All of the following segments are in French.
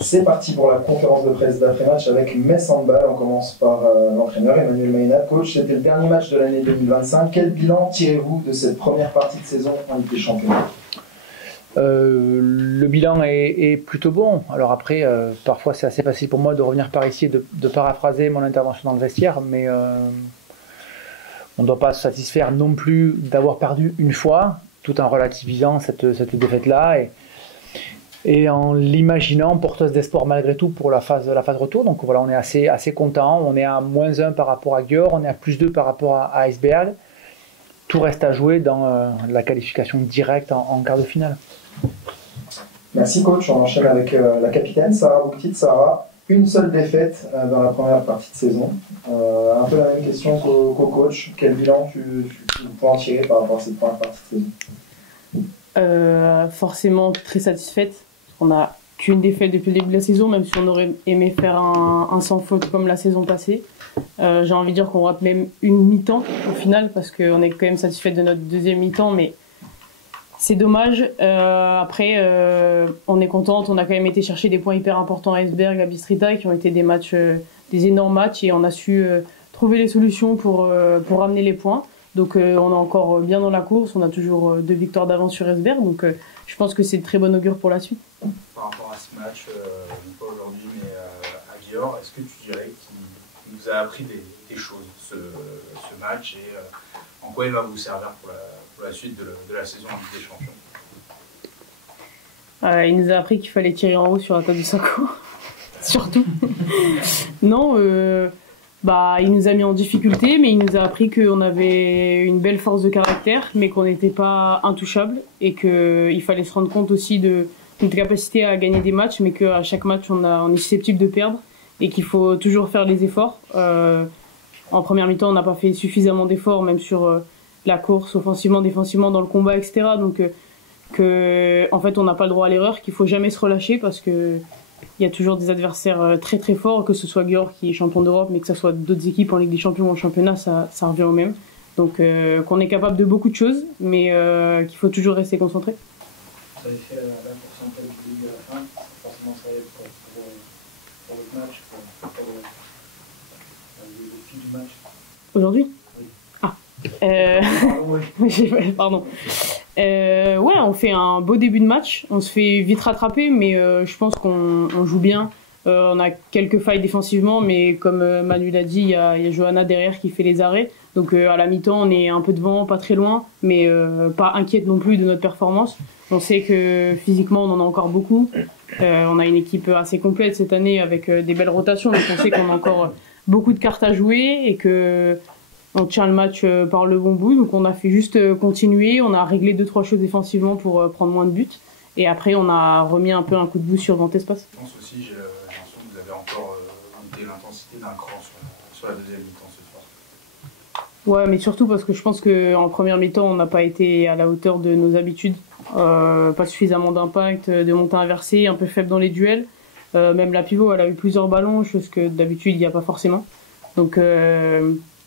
C'est parti pour la conférence de presse d'après-match avec Metz Handball. On commence par l'entraîneur Emmanuel Maïna. Coach, c'était le dernier match de l'année 2025. Quel bilan tirez-vous de cette première partie de saison en Ligue des Champions? Le bilan est plutôt bon. Alors après, parfois c'est assez facile pour moi de revenir par ici et de paraphraser mon intervention dans le vestiaire, mais on ne doit pas se satisfaire non plus d'avoir perdu une fois, tout en relativisant cette défaite-là et en l'imaginant porteuse d'espoir malgré tout pour la phase retour. Donc voilà, on est assez content. On est à -1 par rapport à Győr, on est à +2 par rapport à Esbjerg. Tout reste à jouer dans la qualification directe en quart de finale. Merci coach, on enchaîne avec la capitaine Sarah Bouktit. Sarah, une seule défaite dans la première partie de saison. Un peu la même question qu'au coach. Quel bilan tu peux en tirer par rapport à cette première partie de saison? Forcément très satisfaite. On n'a qu'une défaite depuis le début de la saison, même si on aurait aimé faire un sans faute comme la saison passée. J'ai envie de dire qu'on rate même une mi-temps au final, parce qu'on est quand même satisfait de notre deuxième mi-temps, mais c'est dommage. Après, on est contente. On a quand même été chercher des points hyper importants à Esbjerg, à Bistrita, qui ont été des matchs, des énormes matchs, et on a su trouver les solutions pour ramener les points. Donc on est encore bien dans la course. On a toujours 2 victoires d'avance sur Esbjerg, donc je pense que c'est de très bon augure pour la suite. Par rapport à ce match, pas aujourd'hui, mais à Győr, est-ce que tu dirais qu'il nous a appris des choses, ce match, et en quoi il va vous servir pour la suite de la saison en Ligue des Champions? Il nous a appris qu'il fallait tirer en haut sur la table du Sako, surtout. Non, il nous a mis en difficulté, mais il nous a appris qu'on avait une belle force de caractère, mais qu'on n'était pas intouchable, et qu'il fallait se rendre compte aussi de notre capacité à gagner des matchs, mais qu'à chaque match on est susceptible de perdre, et qu'il faut toujours faire les efforts. En première mi-temps, on n'a pas fait suffisamment d'efforts, même sur la course, offensivement, défensivement, dans le combat, etc. Donc, en fait, on n'a pas le droit à l'erreur, qu'il faut jamais se relâcher, parce que il y a toujours des adversaires très très forts, que ce soit Győr qui est champion d'Europe, mais que ce soit d'autres équipes en Ligue des Champions ou en championnat, ça revient au même. Donc, qu'on est capable de beaucoup de choses, mais qu'il faut toujours rester concentré. Vous avez fait la pourcentage du début à la fin, forcément ça aide pour votre match, pour le fil du match. Aujourd'hui? Oui. Oui. Pardon. Ouais, on fait un beau début de match. On se fait vite rattraper, mais je pense qu'on joue bien. On a quelques failles défensivement, mais comme Manu l'a dit, il y a Johanna derrière qui fait les arrêts. Donc à la mi-temps, on est un peu devant, pas très loin, mais pas inquiète non plus de notre performance. On sait que physiquement, on en a encore beaucoup. On a une équipe assez complète cette année avec des belles rotations, donc on sait qu'on a encore beaucoup de cartes à jouer et que on tient le match par le bon bout. Donc on a fait juste continuer, on a réglé 2-3 choses défensivement pour prendre moins de buts. Et après, on a remis un peu un coup de boost sur Ventespace. Je pense aussi, j'ai l'impression que vous avez encore monté l'intensité d'un cran sur la deuxième mi-temps ce soir. Ouais, mais surtout parce que je pense qu'en première mi-temps, on n'a pas été à la hauteur de nos habitudes. Pas suffisamment d'impact, de montée inversée, un peu faible dans les duels. Même la pivot, elle a eu plusieurs ballons, chose que d'habitude, il n'y a pas forcément. Donc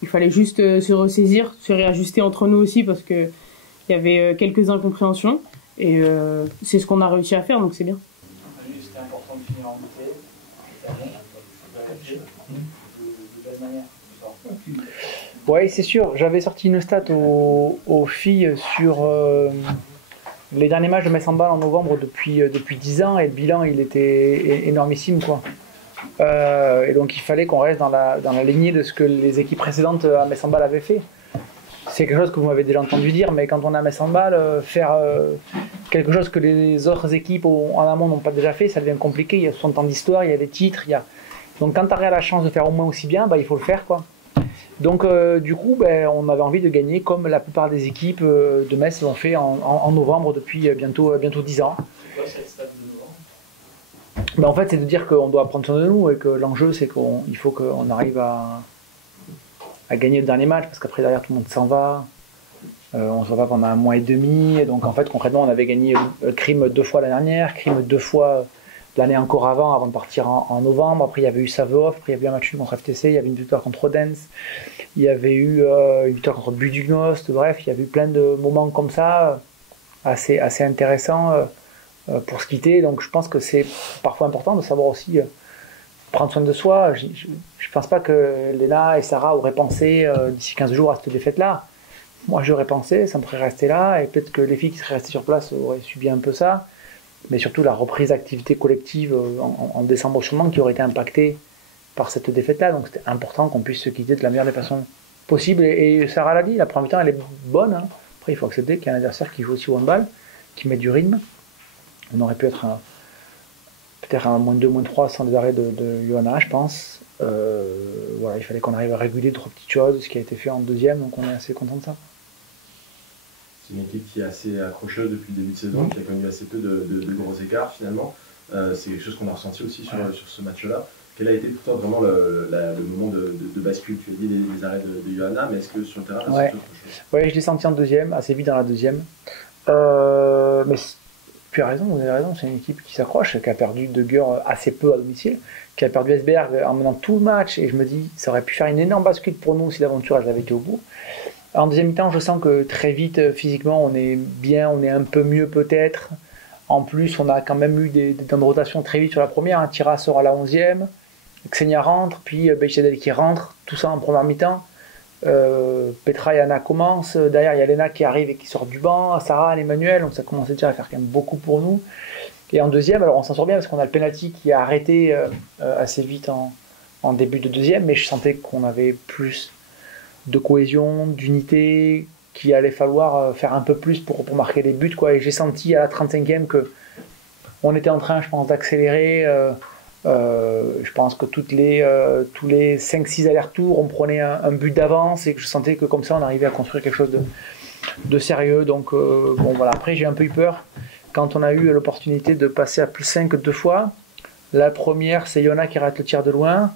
il fallait juste se ressaisir, se réajuster entre nous aussi, parce qu'il y avait quelques incompréhensions. Et c'est ce qu'on a réussi à faire, donc c'est bien. C'était important de finir en beauté. De belle manière. Oui, c'est sûr. J'avais sorti une stat aux filles sur les derniers matchs de Metz Handball en novembre depuis 10 ans, et le bilan il était énormissime, quoi. Et donc il fallait qu'on reste dans la lignée de ce que les équipes précédentes à Metz Handball avaient fait. C'est quelque chose que vous m'avez déjà entendu dire, mais quand on est à Metz Handball, faire quelque chose que les autres équipes en amont n'ont pas déjà fait, ça devient compliqué. Il y a 60 ans d'histoire, il y a des titres, donc quand tu as la chance de faire au moins aussi bien, il faut le faire, quoi. Donc du coup, on avait envie de gagner comme la plupart des équipes de Metz l'ont fait en novembre depuis bientôt 10 ans. C'est quoi cette stat de novembre? En fait, c'est de dire qu'on doit prendre soin de nous et que l'enjeu, c'est qu'il faut qu'on arrive à gagner le dernier match, parce qu'après derrière tout le monde s'en va. On se va pendant 1 mois et demi. Et donc en fait, concrètement, on avait gagné Crime 2 fois l'année dernière, Crime 2 fois l'année encore avant de partir en novembre. Après, il y avait eu Savehof, après il y avait eu un match contre FTC, il y avait une victoire contre Odense, il y avait eu une victoire contre Budugnost. Bref, il y avait eu plein de moments comme ça, assez intéressants, pour se quitter. Donc je pense que c'est parfois important de savoir aussi prendre soin de soi. Je ne pense pas que Léna et Sarah auraient pensé d'ici 15 jours à cette défaite-là. Moi j'aurais pensé, ça me ferait rester là, et peut-être que les filles qui seraient restées sur place auraient subi un peu ça. Mais surtout la reprise d'activité collective en décembre sûrement qui aurait été impactée par cette défaite-là. Donc c'était important qu'on puisse se quitter de la meilleure des façons possibles. Et Sarah l'a dit, la première mi-temps elle est bonne. Hein. Après il faut accepter qu'il y a un adversaire qui joue aussi au handball, qui met du rythme. On aurait pu être peut-être un -2, -3 sans les arrêts de Johanna, je pense. Voilà, il fallait qu'on arrive à réguler 3 petites choses, ce qui a été fait en deuxième, donc on est assez content de ça. C'est une équipe qui est assez accrocheuse depuis le début de saison, qui a connu assez peu de gros écarts finalement. C'est quelque chose qu'on a ressenti aussi sur ce match-là. Quel a été pour toi vraiment le moment de bascule? Tu as dit les arrêts de Johanna, mais est-ce que sur le terrain, c'est autre chose? Ouais, je l'ai senti en deuxième, assez vite dans la deuxième. Mais tu as raison, vous avez raison, c'est une équipe qui s'accroche, qui a perdu De Geur assez peu à domicile, qui a perdu Esberg en menant tout le match, et je me dis, ça aurait pu faire une énorme bascule pour nous si l'aventure elle avait été au bout. En deuxième mi-temps, je sens que très vite, physiquement, on est bien, on est un peu mieux peut-être. En plus, on a quand même eu des temps de rotation très vite sur la première. Tira sort à la 11e, Xenia rentre, puis Beichedel qui rentre, tout ça en première mi-temps. Petra et Anna commencent, derrière il y a Léna qui arrive et qui sort du banc, Sarah, Emmanuel, donc ça commençait déjà à faire quand même beaucoup pour nous. Et en deuxième, alors on s'en sort bien parce qu'on a le penalty qui a arrêté assez vite en début de deuxième, mais je sentais qu'on avait plus de cohésion, d'unité, qu'il allait falloir faire un peu plus pour marquer les buts, quoi. Et j'ai senti à la 35e que on était en train, je pense, d'accélérer. Je pense que tous les 5-6 allers-retours, on prenait un but d'avance et que je sentais que comme ça, on arrivait à construire quelque chose de sérieux. Donc, bon, voilà. Après, j'ai un peu eu peur quand on a eu l'opportunité de passer à +5 2 fois. La première, c'est Yona qui rate le tir de loin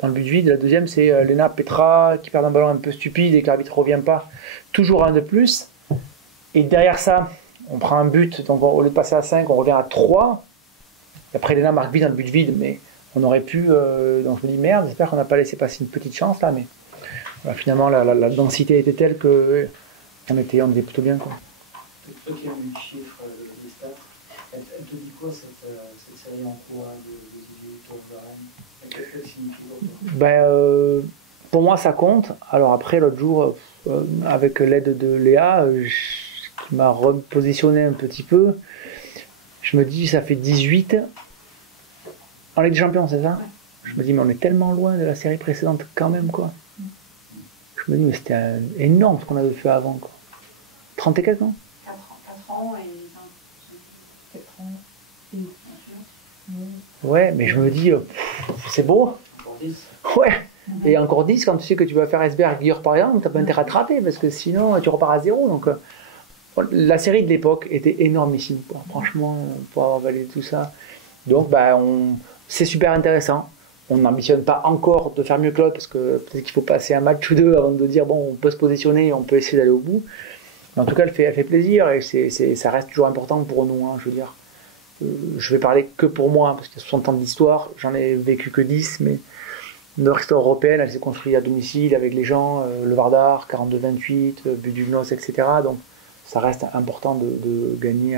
dans le but vide. La deuxième, c'est Léna Petra qui perd un ballon un peu stupide et que l'arbitre ne revient pas. Toujours un de plus. Et derrière ça, on prend un but. Donc, au lieu de passer à 5, on revient à 3. Après, Léna marque vite dans le but vide, mais on aurait pu. Donc, je me dis merde, j'espère qu'on n'a pas laissé passer une petite chance là. Mais voilà, finalement, la densité était telle qu'on était plutôt bien, quoi. Toi qui as eu le chiffre des stats, elle te dit quoi cette série en cours de 18 tours de Rennes? Qu'est-ce que ça signifie pour toi? Pour moi, ça compte. Alors après, l'autre jour, avec l'aide de Léa, qui m'a repositionné un petit peu, je me dis, ça fait 18 en Ligue des Champions, c'est ça? Je me dis, mais on est tellement loin de la série précédente quand même, quoi. Je me dis, mais c'était énorme ce qu'on avait fait avant, quoi. 30 et quelques, non? 4 ans et 4 ans. Ouais, mais je me dis, c'est beau. Encore 10. Ouais. Et encore 10, quand tu sais que tu vas faire Esberg, Gior par exemple, t'as pas intérêt à te rater, parce que sinon tu repars à 0. Donc, la série de l'époque était énormissime, quoi. Franchement, pour avoir validé tout ça. Donc, c'est super intéressant. On n'ambitionne pas encore de faire mieux que l'autre, parce que peut-être qu'il faut passer un match ou deux avant de dire, bon, on peut se positionner, on peut essayer d'aller au bout. Mais en tout cas, elle fait plaisir, et ça reste toujours important pour nous, hein, je veux dire. Je vais parler que pour moi, parce qu'il y a 60 ans d'histoire, j'en ai vécu que 10, mais notre histoire européenne, elle s'est construite à domicile avec les gens, le Vardar, 42-28, Budugnos, etc. Donc ça reste important de gagner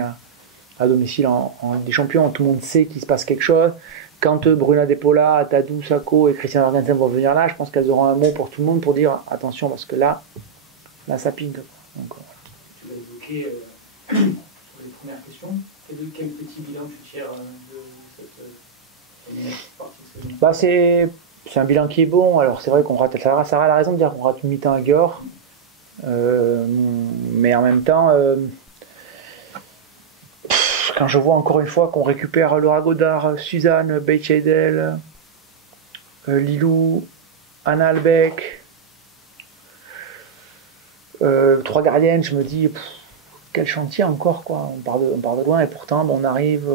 à domicile en Ligue des Champions. Tout le monde sait qu'il se passe quelque chose. Quand Bruna Depola, Tadou, Sako et Christian Jorgensen vont venir là, je pense qu'elles auront un mot pour tout le monde pour dire attention, parce que là ça pique. Donc, tu l'as évoqué sur les premières questions. Quel petit bilan tu tires de cette partie de saison? C'est un bilan qui est bon. Alors c'est vrai qu'on rate. Sarah a la raison de dire qu'on rate une mi-temps à Gior. Mais en même temps, quand je vois encore une fois qu'on récupère Laura Godard, Suzanne, Beichedel, Lilou, Anna Albeck, 3 gardiennes, je me dis quel chantier encore, quoi. On part de loin et pourtant on arrive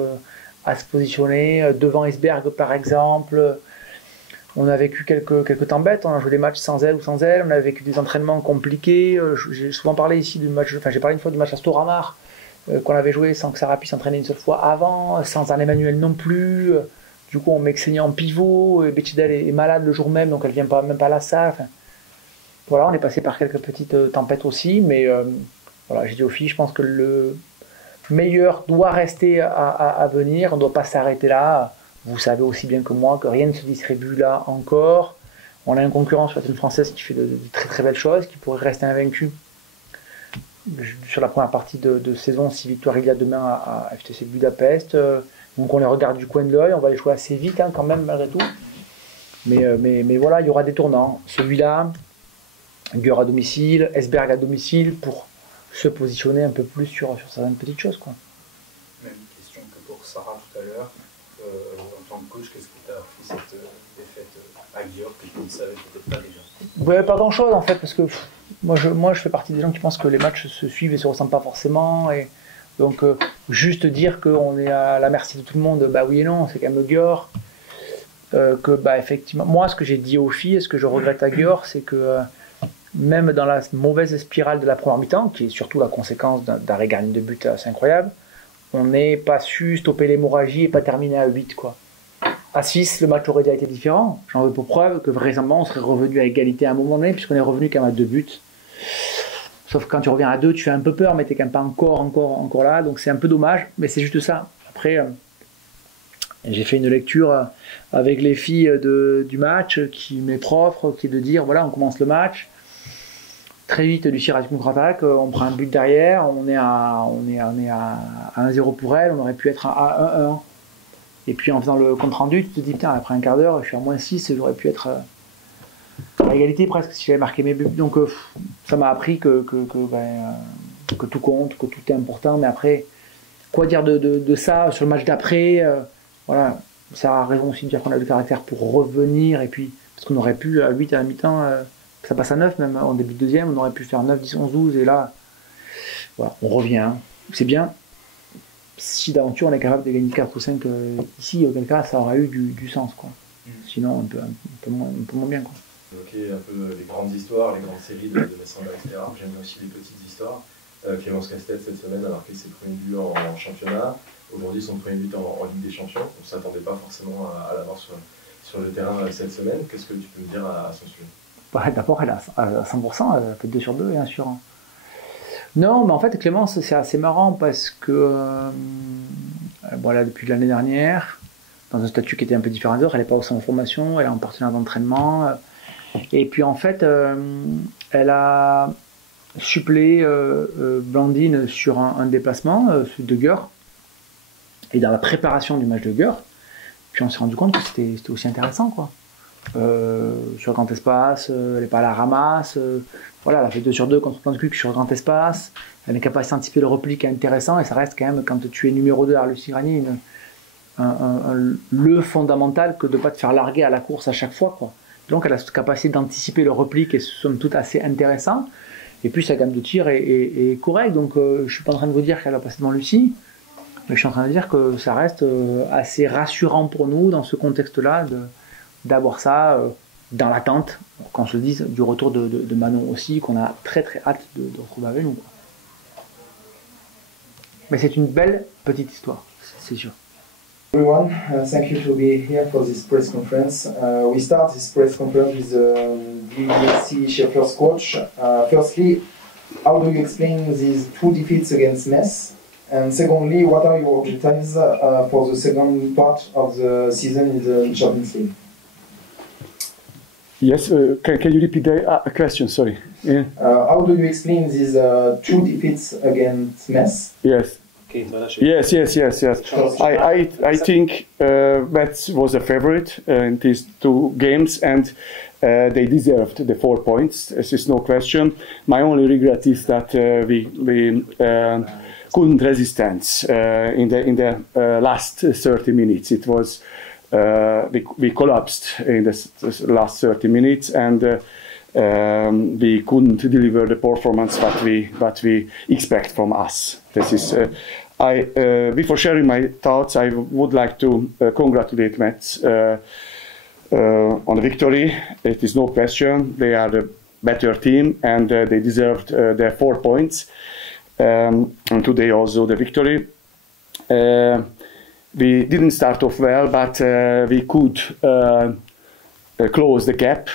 à se positionner devant Esberg par exemple. On a vécu quelques temps bêtes, on a joué des matchs sans elle ou sans elle, on a vécu des entraînements compliqués. J'ai souvent parlé ici du match, j'ai parlé une fois du match à Storamar, qu'on avait joué sans que Sarah puisse s'entraîner une seule fois avant, sans Anne Emmanuel non plus. Du coup, on met Xenia en pivot, et Bechidel est malade le jour même, donc elle vient même pas à la salle. Enfin, voilà, on est passé par quelques petites tempêtes aussi, mais voilà, j'ai dit aux filles, je pense que meilleur doit rester à venir. On ne doit pas s'arrêter là. Vous savez aussi bien que moi que rien ne se distribue là encore. On a un concurrent sur la scène française qui fait de très très belles choses, qui pourrait rester invaincu sur la première partie de saison, si victoire il y a demain à FTC Budapest. Donc on les regarde du coin de l'œil, on va les jouer assez vite quand même malgré tout. Mais voilà, il y aura des tournants. Celui-là, Győr à domicile, Esbjerg à domicile, pour se positionner un peu plus sur certaines petites choses, quoi. Même question que pour Sarah tout à l'heure. En tant que coach, qu'est-ce qui t'a appris cette défaite à Győr que tu ne savais peut-être pas déjà? Ouais, pas grand-chose en fait, parce que moi je fais partie des gens qui pensent que les matchs se suivent et se ressemblent pas forcément. Et donc juste dire qu'on est à la merci de tout le monde, bah oui et non, c'est quand même Győr. Que bah effectivement, moi ce que j'ai dit aux filles, ce que je regrette à Győr, c'est que même dans la mauvaise spirale de la première mi-temps, qui est surtout la conséquence d'arrêt gardien de but assez incroyable, on n'est pas su stopper l'hémorragie et pas terminer à 8 quoi. À 6, le match aurait déjà été différent. J'en veux pour preuve que vraisemblablement on serait revenu à égalité à un moment donné, puisqu'on est revenu quand même à 2 buts. Sauf que quand tu reviens à 2, tu fais un peu peur, mais tu n'es quand même pas encore là, donc c'est un peu dommage, mais c'est juste ça. Après, j'ai fait une lecture avec les filles du match qui m'est propre, qui est de dire voilà, on commence le match. Très vite, Lucie rate une contre-attaque, on prend un but derrière, on est à 1-0 pour elle, on aurait pu être à 1-1. Et puis en faisant le compte-rendu, tu te dis putain, après un quart d'heure, je suis à -6, j'aurais pu être à égalité presque si j'avais marqué mes buts. Donc ça m'a appris que tout compte, que tout est important, mais après, quoi dire de ça sur le match d'après voilà, ça a raison aussi de dire qu'on a le caractère pour revenir, et puis, parce qu'on aurait pu à 8 à la mi-temps, ça passe à 9 même en début de deuxième, on aurait pu faire 9, 10, 11, 12, et là, voilà, on revient. C'est bien. Si d'aventure on est capable de gagner 4 ou 5 ici, auquel cas ça aurait eu du sens, quoi. Sinon un peu moins bien, quoi. Ok, un peu les grandes histoires, les grandes séries de Messamber, etc. J'aime aussi les petites histoires. Clémence Castet cette semaine a marqué ses premiers buts en championnat. Aujourd'hui son premier but en Ligue des Champions. On ne s'attendait pas forcément à l'avoir sur le terrain cette semaine. Qu'est-ce que tu peux me dire à son sujet? Ouais, d'abord elle a à 100%, elle a fait 2 sur 2 et 1 sur 1. Non, mais en fait, Clémence, c'est assez marrant parce que, voilà, depuis l'année dernière, dans un statut qui était un peu différent d'autre, elle n'est pas au centre de formation, elle est en partenaire d'entraînement. Et puis, en fait, elle a suppléé Blandine sur un déplacement, celui de Győr, et dans la préparation du match de Győr. Puis, on s'est rendu compte que c'était aussi intéressant, quoi. Sur grand espace, elle n'est pas à la ramasse. Voilà, elle a fait 2 sur 2 contre plein de culs sur grand espace. Elle a une capacité d'anticiper le repli qui est intéressant, et ça reste quand même, quand tu es numéro 2 à Lucie Granier, le fondamental que de ne pas te faire larguer à la course à chaque fois, quoi. Donc elle a cette capacité d'anticiper le repli qui est somme toute assez intéressant. Et puis sa gamme de tir est correcte. Donc je ne suis pas en train de vous dire qu'elle va passer devant Lucie, mais je suis en train de dire que ça reste assez rassurant pour nous dans ce contexte-là d'avoir ça dans l'attente, qu'on se dise du retour de Manon aussi, qu'on a très très hâte de retrouver avec nous, quoi. Mais c'est une belle petite histoire, c'est sûr. Everyone, thank you to be here for this press conference. We start this press conference with the DBSC Schaeffler's coach. Firstly, how do you explain these 2 defeats against Metz? And secondly, what are your objectives for the second part of the season in the Champions League? Yes, can you repeat the question? Sorry. Yeah. How do you explain these 2 defeats against Metz? Yes. Yes. I think Metz was a favorite in these 2 games, and they deserved the 4 points. This is no question. My only regret is that we couldn't resist in the last 30 minutes. It was we collapsed in the last 30 minutes, and we couldn't deliver the performance that we expect from us. This is. Before sharing my thoughts, I would like to congratulate Metz on the victory. It is no question. They are the better team, and they deserved their 4 points. And today also the victory. We didn't start off well, but we could close the gap,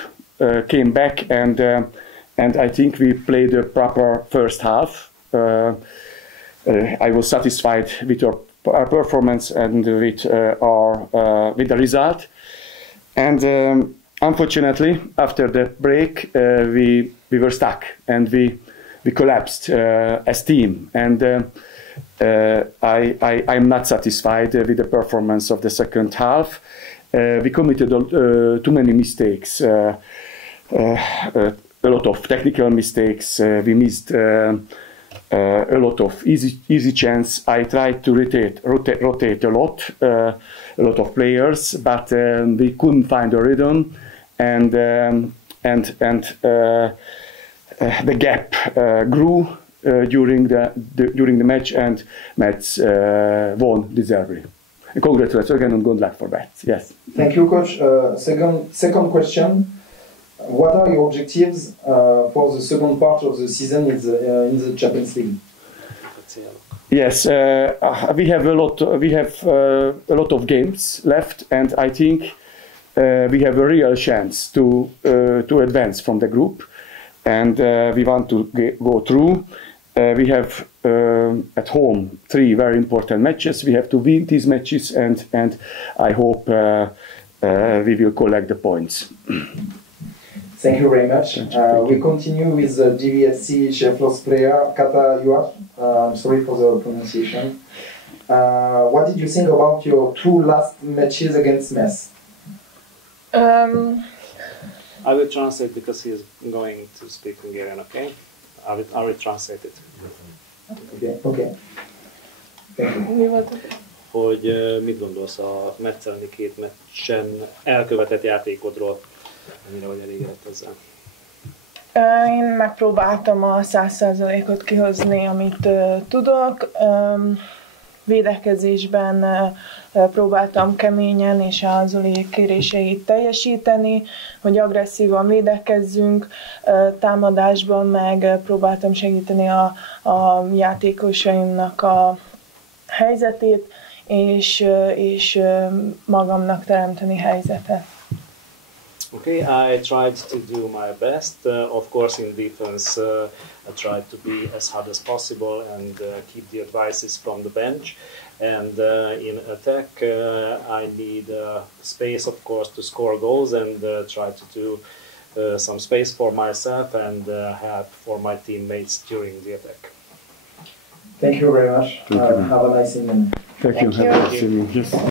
came back, and I think we played a proper first half. I was satisfied with our performance and with with the result. And unfortunately, after the break, we were stuck and we collapsed as team. And I'm not satisfied with the performance of the second half. We committed too many mistakes, a lot of technical mistakes. We missed a lot of easy chance. I tried to rotate a lot of players, but we couldn't find a rhythm, and the gap grew during the match, and Metz won deservedly. Congratulations again and good luck for that. Yes. Thank you, coach. Second question. What are your objectives for the second part of the season in the Champions League? Yes, we have a lot of games left, and I think we have a real chance to advance from the group, and we want to go through. We have at home 3 very important matches. We have to win these matches, and I hope we will collect the points. Thank you very much. We continue with the DVSC Sheffield player, Kata Yuar. I'm sorry for the pronunciation. What did you think about your 2 last matches against Metz? I will translate because he is going to speak Hungarian, okay? I will translate it. Okay. Thank you. Hogy mit gondolsz a Metz elleni 2 meccsen elkövetett játékodról? Mennyire vagy elégedett ezzel? Én megpróbáltam a 100%-ot kihozni, amit tudok. Védekezésben próbáltam keményen és a Zoli kéréseit teljesíteni, hogy agresszívan védekezzünk, támadásban meg próbáltam segíteni a játékosaimnak a helyzetét, és magamnak teremteni helyzetet. Okay, I tried to do my best. Of course, in defense, I tried to be as hard as possible and keep the advices from the bench. And in attack, I need space, of course, to score goals and try to do some space for myself and help for my teammates during the attack. Thank you very much. Have a nice evening. Thank you. Have a nice evening. Yes.